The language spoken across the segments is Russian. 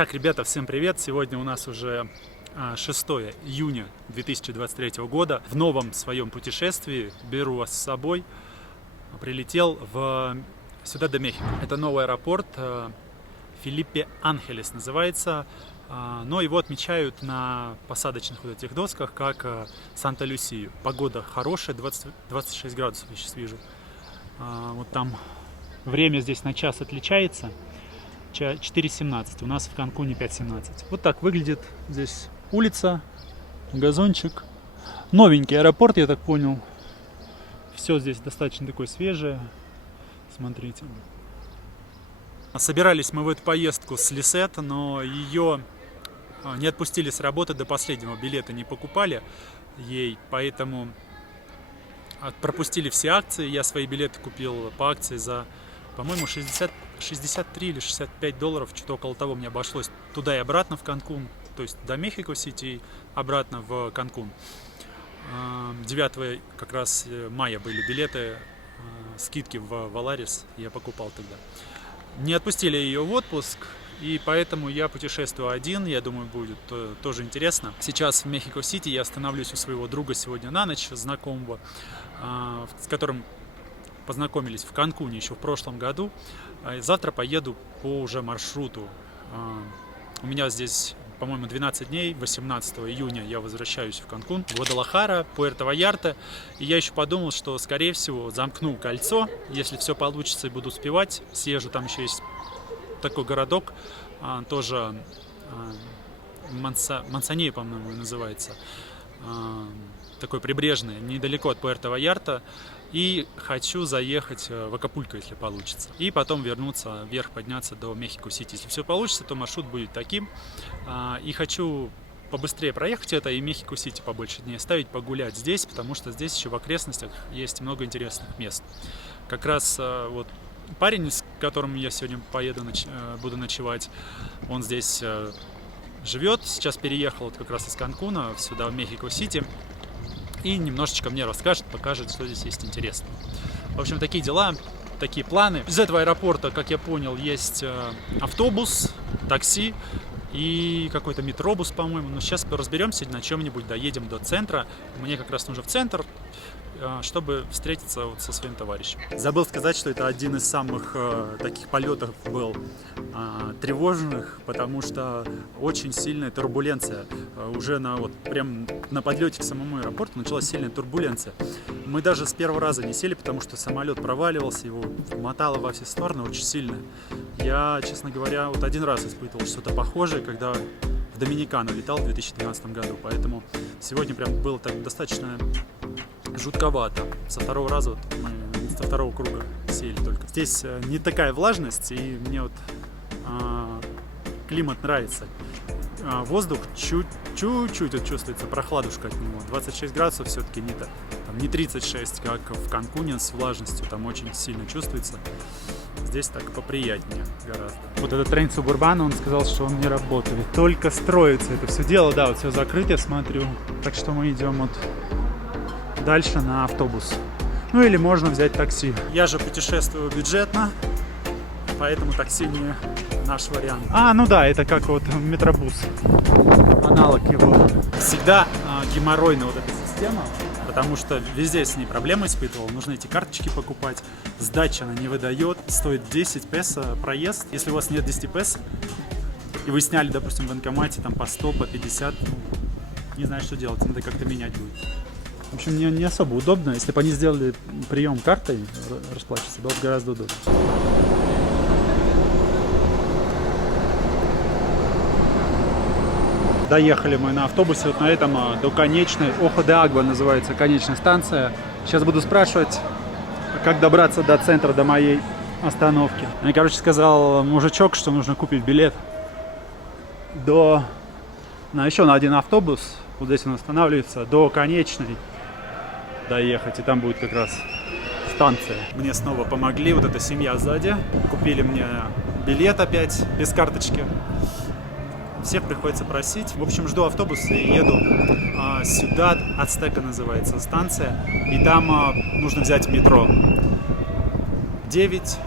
Так, ребята, всем привет! Сегодня у нас уже 6 июня 2023 года. В новом своем путешествии беру вас с собой. Прилетел в Сьюдад-де-Мехико. Это новый аэропорт, Фелипе Анхелес называется. Но его отмечают на посадочных вот этих досках как Санта-Люсию. Погода хорошая, 26 градусов я сейчас вижу. Вот там время здесь на час отличается. 4:17, у нас в Канкуне 5:17. Вот так выглядит здесь улица, газончик. Новенький аэропорт, я так понял. Все здесь достаточно такое свежее. Смотрите. Собирались мы в эту поездку с Лисет, но ее не отпустили с работы до последнего. Билеты не покупали ей, поэтому пропустили все акции. Я свои билеты купил по акции за, по-моему, 63 или 65 долларов, что-то около того мне обошлось туда и обратно в Канкун, то есть до Мехико-Сити и обратно в Канкун. 9 как раз мая были билеты, скидки в Валарис, я покупал тогда. Не отпустили ее в отпуск, и поэтому я путешествую один, я думаю, будет тоже интересно. Сейчас в Мехико-Сити я остановлюсь у своего друга сегодня на ночь, знакомого, с которым познакомились в Канкуне еще в прошлом году. Завтра поеду по уже маршруту. У меня здесь, по-моему, 12 дней. 18 июня я возвращаюсь в Канкун, Гвадалахара, Пуэрто-Вальярта. И я еще подумал, что, скорее всего, замкну кольцо. Если все получится и буду успевать, съезжу. Там еще есть такой городок, тоже Мансанье, по-моему, называется. Такой прибрежный, недалеко от Пуэрто-Вальярта. И хочу заехать в Акапулько, если получится. И потом вернуться вверх, подняться до Мехико-Сити. Если все получится, то маршрут будет таким. И хочу побыстрее проехать это и Мехико-Сити побольше дней оставить, погулять здесь, потому что здесь еще в окрестностях есть много интересных мест. Как раз вот парень, с которым я сегодня буду ночевать, он здесь живет. Сейчас переехал вот как раз из Канкуна сюда, в Мехико-Сити. И немножечко мне расскажет, покажет, что здесь есть интересного. В общем, такие дела, такие планы. Из этого аэропорта, как я понял, есть автобус, такси и какой-то метробус, по-моему. Но сейчас разберемся, на чем-нибудь доедем до центра. Мне как раз нужно в центр, чтобы встретиться вот со своим товарищем. Забыл сказать, что это один из самых таких полетов был тревожных, потому что очень сильная турбуленция. Уже прям на подлете к самому аэропорту началась сильная турбуленция. Мы даже с первого раза не сели, потому что самолет проваливался, его мотало во все стороны очень сильно. Я, честно говоря, вот один раз испытывал что-то похожее, когда в Доминикану летал в 2012 году, поэтому сегодня прям было так достаточно жутковато. Со второго раза мы со второго круга сели только. Здесь не такая влажность, и мне вот климат нравится. Воздух чуть-чуть вот чувствуется, прохладушка от него. 26 градусов все-таки не 36, как в Канкуне с влажностью, там очень сильно чувствуется. Здесь так поприятнее гораздо. Вот этот Трейн Субурбан, он сказал, что он не работает. Только строится это все дело, да, вот все закрыто, я смотрю. Так что мы идем вот дальше на автобус. Ну или можно взять такси. Я же путешествую бюджетно, поэтому такси не наш вариант. Ну да, это как вот метробус. Аналог его. Всегда геморройная вот эта система, потому что везде с ней проблемы испытывал. Нужно эти карточки покупать. Сдача она не выдает. Стоит 10 песо проезд. Если у вас нет 10 песо, и вы сняли, допустим, в банкомате там по 100, по 50, не знаю, что делать. Надо как-то менять будет. В общем, не особо удобно. Если бы они сделали прием картой, расплачиваться, было бы гораздо удобнее. Доехали мы на автобусе вот на этом до конечной, Охо-де-Агва называется конечная станция. Сейчас буду спрашивать, как добраться до центра, до моей остановки. Мне, сказал мужичок, что нужно купить билет еще на один автобус. Вот здесь он останавливается, до конечной доехать, и там будет как раз станция. Мне снова помогли, вот эта семья сзади. Купили мне билет опять без карточки. Всех приходится просить. В общем, жду автобуса и еду сюда. Ацтека называется станция. И там нужно взять метро. 9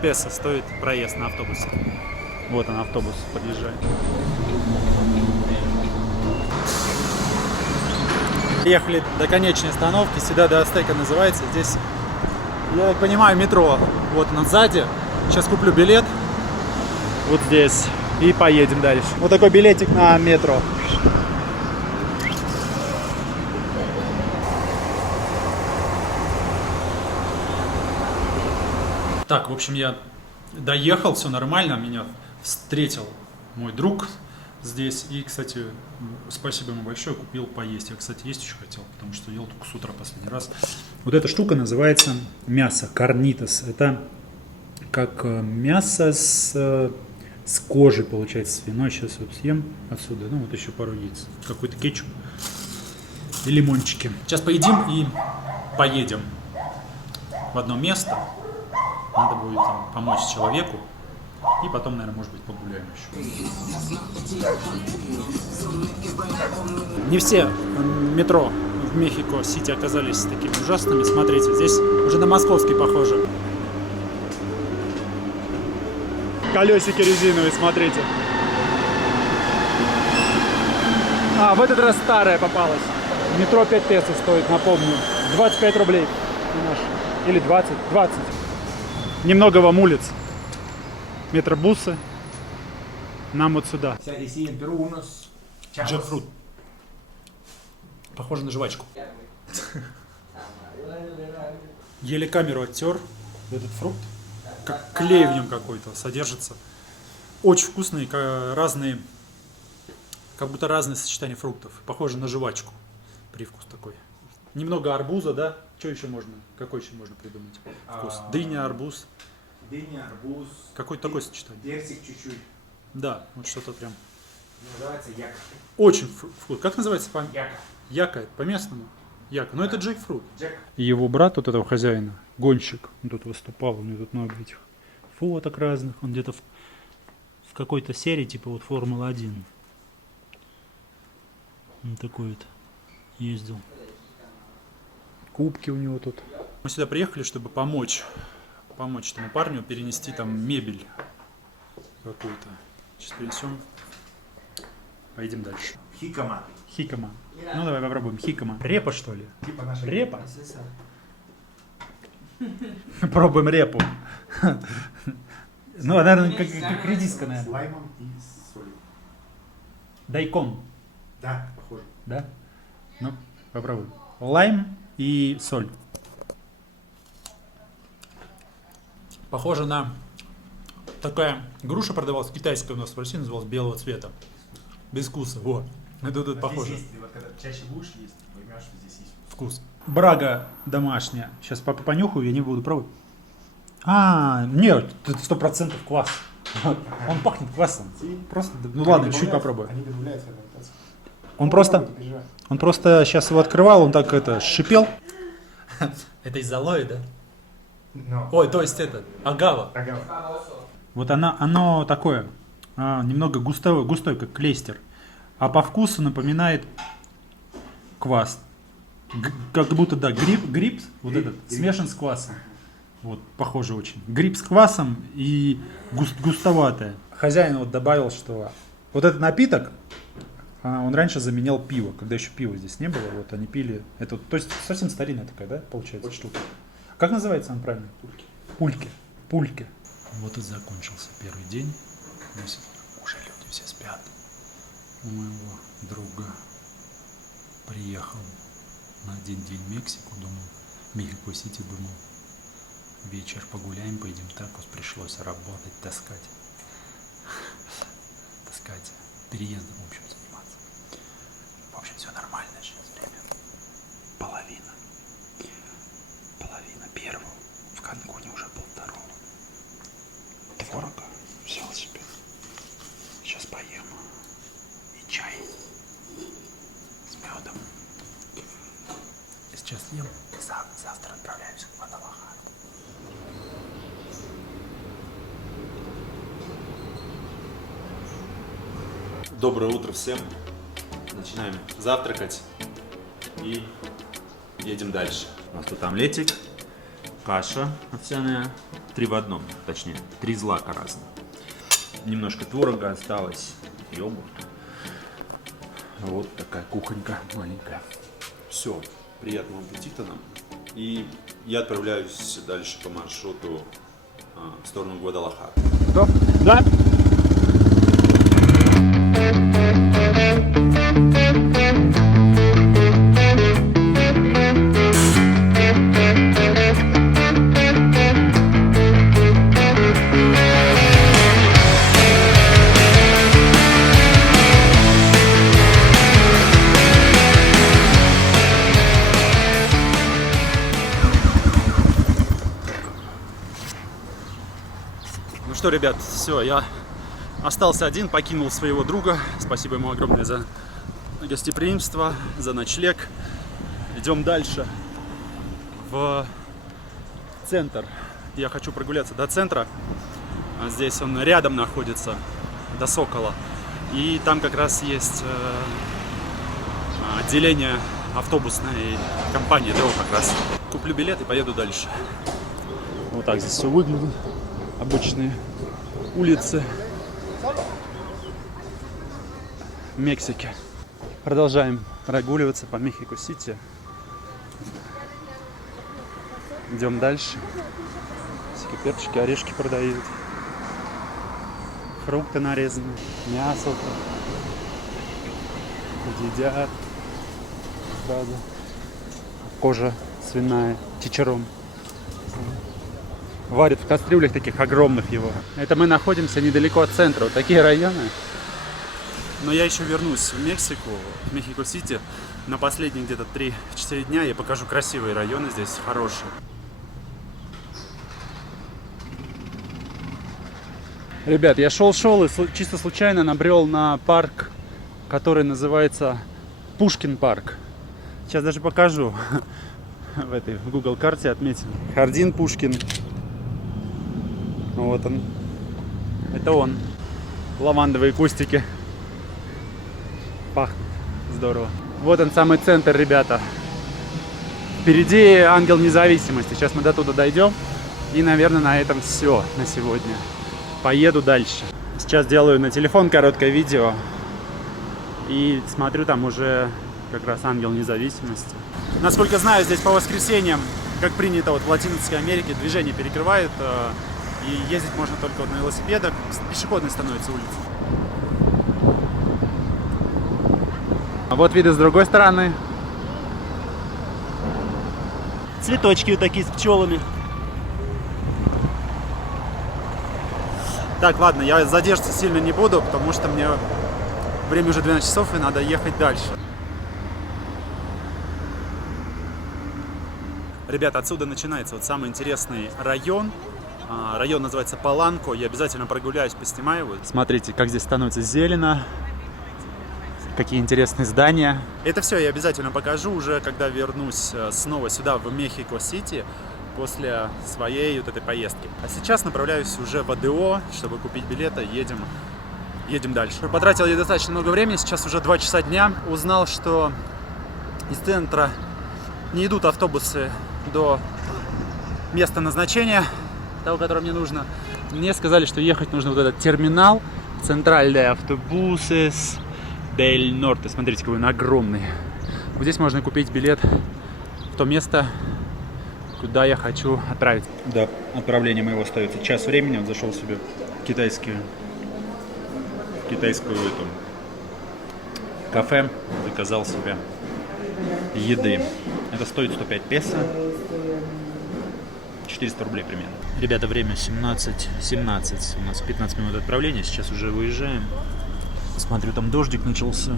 песо стоит проезд на автобусе. Вот он, автобус подъезжает. Ехали до конечной остановки, Сидад де Астека называется. Здесь, я так понимаю, метро. Вот он сзади. Сейчас куплю билет. Вот здесь. И поедем дальше. Вот такой билетик на метро. Так, в общем, я доехал, все нормально. Меня встретил мой друг здесь. И, кстати, спасибо ему большое, купил поесть. Я, кстати, есть еще хотел, потому что ел только с утра последний раз. Вот эта штука называется мясо, карнитос. Это как мясо с кожей, получается, свиной. Сейчас вот съем отсюда. Ну, вот еще пару яиц. Какой-то кетчуп и лимончики. Сейчас поедим и поедем в одно место. Надо будет там помочь человеку. И потом, наверное, может быть, погуляем еще. Не все метро в Мехико-Сити оказались такими ужасными. Смотрите, здесь уже на московский похоже. Колесики резиновые, смотрите. А, в этот раз старая попалась. Метро 5 песо стоит, напомню. 25 рублей. Или 20. Немного вам улиц. Метробусы. Нам вот сюда. Джекфрут. Похоже на жвачку. Еле камеру оттер. Этот фрукт. Как клей в нем какой-то содержится. Очень вкусные, разные. Как будто разные сочетания фруктов. Похоже на жвачку. Привкус такой. Немного арбуза, да? Что еще можно? Какой еще можно придумать? Вкус. Дыня, арбуз. Дыня, арбуз. Какое-то такое сочетание. Персик чуть-чуть. Да, вот что-то прям. Называется яка. Очень вкус. Как называется? Яка. Яка, по-местному. Яка. Но это джекфрут. Джек. Его брат, вот этого хозяина, гонщик, он тут выступал, у него тут много этих фоток разных. Он где-то в какой-то серии, типа вот Формула-1. Он такой вот ездил. Кубки у него тут. Мы сюда приехали, чтобы помочь этому парню перенести там мебель какую-то. Сейчас перенесем. Поедем дальше. Хикама. Хикама. Ну давай попробуем. Хикама. Репа, что ли? Типа наша Репа? Пробуем репу. Ну, наверное, как редиска, С наверное. лаймом и с солью. Дайкон. Да, похоже. Да? Ну, попробуем. Лайм и соль. Похоже на... Такая груша продавалась, китайская у нас в России, называлась белого цвета. Без вкуса. Вот. Это тут похоже. Здесь есть, вот когда чаще будешь есть, поймешь, что здесь есть Вкус. Брага домашняя. Сейчас папа понюхаю, я не буду пробовать. А, нет, это 100% квас. Он пахнет квасом. Просто, ну ладно, чуть попробую. Они добавляют ферментацию. Он просто сейчас его открывал, он так это шипел. Это из алоэ, да? Но. Ой, то есть это, агава. Агава. Вот оно такое, немного густой, как клейстер. А по вкусу напоминает квас. Как будто, да, гриб вот этот, смешан с квасом. Вот, похоже очень. Гриб с квасом и густоватое. Хозяин вот добавил, что вот этот напиток, он раньше заменял пиво, когда еще пива здесь не было, вот они пили. Это, то есть совсем старинная такая, да, получается, штука. Как называется он правильно? Пульки. Вот и закончился первый день. Здесь уже люди все спят. У моего друга приехал на один день в Мексику, думал, Мехико-Сити, думал, вечер погуляем, поедем такос, пришлось работать, таскать переездом, в общем, заниматься. В общем, все нормально сейчас время. Половина первого. В Канкуне уже полвторого. Творога взял себе. Сейчас поем. И чай с медом. Сейчас ем. Завтра отправляемся в Гвадалахару. Доброе утро всем. Начинаем завтракать и едем дальше. У нас тут омлетик, каша овсяная, 3 в одном, точнее, 3 злака разных. немножко творога осталось, йогурт. Вот такая кухонька маленькая. Все, приятного аппетита нам. И я отправляюсь дальше по маршруту в сторону Гвадалахары. Готов? Да. Ну что, ребят, все, я остался один, покинул своего друга. Спасибо ему огромное за гостеприимство, за ночлег. Идем дальше в центр. Я хочу прогуляться до центра. Здесь он рядом находится, до Сокола. И там как раз есть отделение автобусной компании ДО как раз. Куплю билет и поеду дальше. Вот так здесь все выглядит. Обычные улицы Мексики. Продолжаем прогуливаться по Мехико-Сити. Идем дальше. Всякие перчики, орешки продают. Фрукты нарезаны, мясо. Едят. Сразу. Кожа свиная, чичарон. Варят в кастрюлях таких огромных его. Это мы находимся недалеко от центра. Вот такие районы. Но я еще вернусь в Мексику, в Мехико-Сити. На последние где-то 3-4 дня я покажу красивые районы здесь, хорошие. Ребят, я шел и чисто случайно набрел на парк, который называется Пушкин парк. Сейчас даже покажу. В этой в Google карте отметил. Хардин Пушкин. Вот он. Это он. Лавандовые кустики. Пахнет. Здорово. Вот он, самый центр, ребята. Впереди Ангел Независимости. Сейчас мы до туда дойдем. И, наверное, на этом все на сегодня. Поеду дальше. Сейчас делаю на телефон короткое видео. И смотрю, там уже как раз Ангел Независимости. Насколько знаю, здесь по воскресеньям, как принято вот в Латинской Америке, движение перекрывают. И ездить можно только вот на велосипедах. Пешеходной становится улица. А вот виды с другой стороны. Цветочки вот такие с пчелами. Так, ладно, я задерживаться сильно не буду, потому что мне время уже 12 часов и надо ехать дальше. Ребята, отсюда начинается вот самый интересный район. Район называется Паланко. Я обязательно прогуляюсь, поснимаю его. Смотрите, как здесь становится зелено. Какие интересные здания. Это все я обязательно покажу уже, когда вернусь снова сюда, в Мехико-Сити, после своей вот этой поездки. А сейчас направляюсь уже в АДО, чтобы купить билеты. Едем дальше. Потратил я достаточно много времени. Сейчас уже 2 часа дня. Узнал, что из центра не идут автобусы до места назначения, того, которое мне нужно. Мне сказали, что ехать нужно вот этот терминал. Центральные автобусы Дель Норте. Смотрите, какой он огромный. Вот здесь можно купить билет в то место, куда я хочу отправить. До отправления моего остается час времени. Он зашел себе в китайскую эту кафе, заказал себе еды. Это стоит 105 песо, 400 рублей примерно. Ребята, время 17:17. У нас 15 минут отправления. Сейчас уже выезжаем. Смотрю, там дождик начался.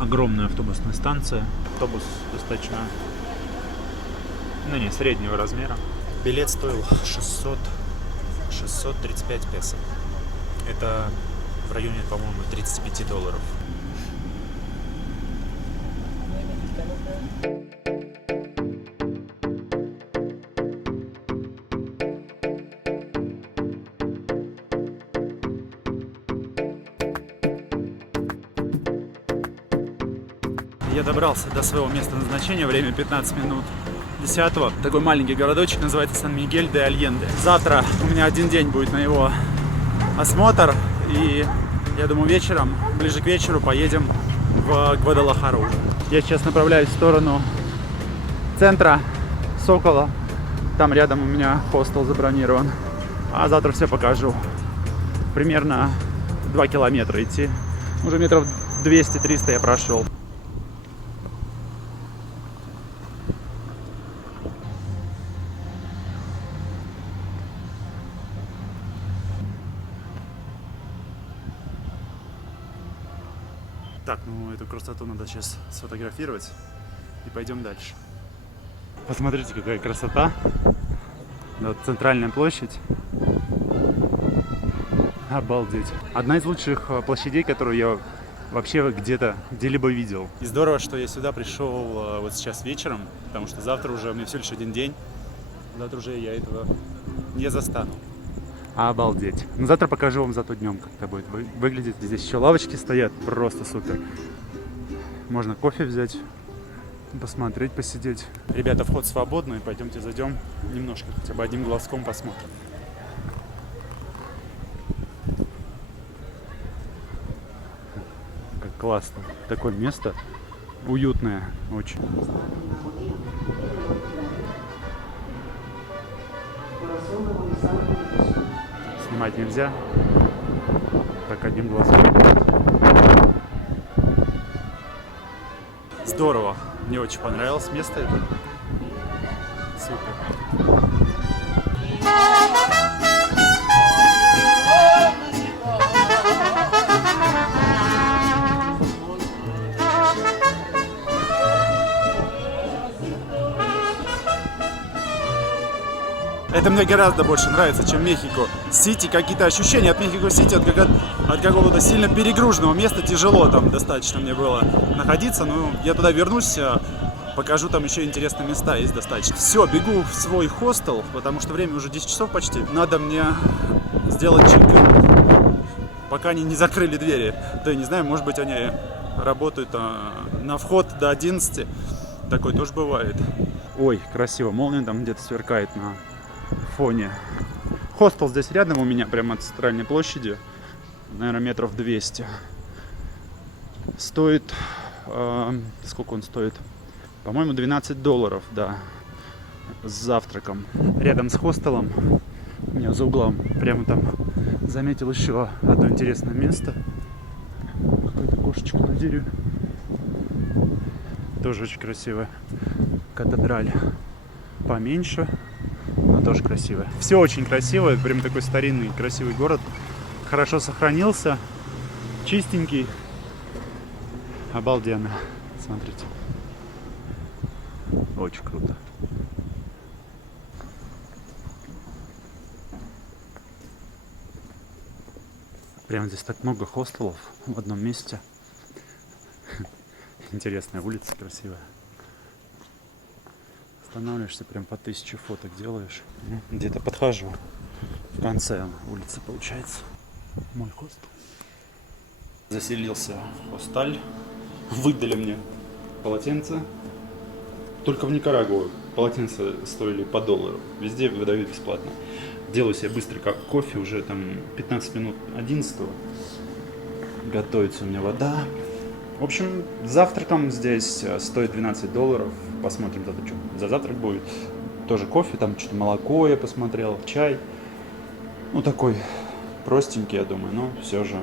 Огромная автобусная станция. Автобус достаточно, среднего размера. Билет стоил 635 песо. Это в районе, по-моему, $35. Я добрался до своего места назначения, время 15 минут 10-го. Такой маленький городочек, называется Сан-Мигель-де-Альенде. Завтра у меня один день будет на его осмотр. И я думаю, вечером, ближе к вечеру поедем в Гвадалахару. Я сейчас направляюсь в сторону центра Сокола. Там рядом у меня хостел забронирован. А завтра все покажу. Примерно 2 километра идти. Уже метров 200-300 я прошел. Так, ну эту красоту надо сейчас сфотографировать и пойдем дальше. Посмотрите, какая красота. Вот центральная площадь. Обалдеть. Одна из лучших площадей, которую я вообще где-либо видел. И здорово, что я сюда пришел вот сейчас вечером, потому что завтра уже у меня всего лишь один день. Завтра уже я этого не застану. Обалдеть. Ну, завтра покажу вам зато днем, как это будет выглядеть. Здесь еще лавочки стоят, просто супер. Можно кофе взять, посмотреть, посидеть. Ребята, вход свободный, пойдемте зайдем немножко, хотя бы одним глазком посмотрим. Как классно. Такое место уютное очень. Снимать нельзя, так одним глазом. Здорово, мне очень понравилось место это. Супер. Это мне гораздо больше нравится, чем Мехико-Сити. Какие-то ощущения от Мехико-Сити, от какого-то сильно перегруженного места. Тяжело там достаточно мне было находиться. Но я туда вернусь, покажу, там еще интересные места есть достаточно. Все, бегу в свой хостел, потому что время уже 10 часов почти. Надо мне сделать чек-ин, пока они не закрыли двери. Да я не знаю, может быть они работают на вход до 11. Такое тоже бывает. Ой, красиво. Молния там где-то сверкает на фоне. Хостел здесь рядом у меня, прямо от центральной площади. Наверное, метров 200. Стоит... сколько он стоит? По-моему, $12, да. С завтраком. Рядом с хостелом, у меня за углом, прямо там заметил еще одно интересное место. Какая-то кошечка на дереве. Тоже очень красивая. Катедраль поменьше, но тоже красивая. Все очень красиво. Это прям такой старинный красивый город. Хорошо сохранился. Чистенький. Обалденно. Смотрите. Очень круто. Прямо здесь так много хостелов в одном месте. Интересная улица, красивая. Останавливаешься, прям по 1000 фоток делаешь. Где-то подхожу. В конце улицы получается. Мой хостел. Заселился в хостель. Выдали мне полотенце. Только в Никарагуа полотенца стоили по $1. Везде выдают бесплатно. Делаю себе быстро кофе. Уже там 15 минут 11-го. Готовится у меня вода. В общем, завтраком здесь стоит $12. Посмотрим, что за завтрак будет. Тоже кофе, там что-то молоко я посмотрел, чай. Ну, такой простенький, я думаю, но все же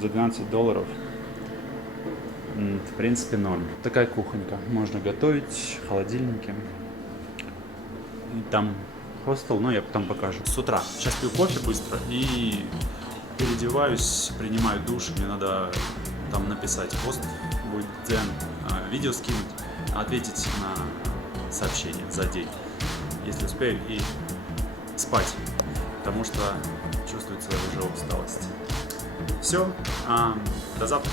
за $12 в принципе норм. Такая кухонька. Можно готовить, холодильники. И там хостел, но я потом покажу. С утра. Сейчас пью кофе быстро и переодеваюсь, принимаю душ. Мне надо там написать пост, будет видео скинуть, ответить на сообщение за день, если успею, и спать, потому что чувствуется уже усталость. Все, до завтра.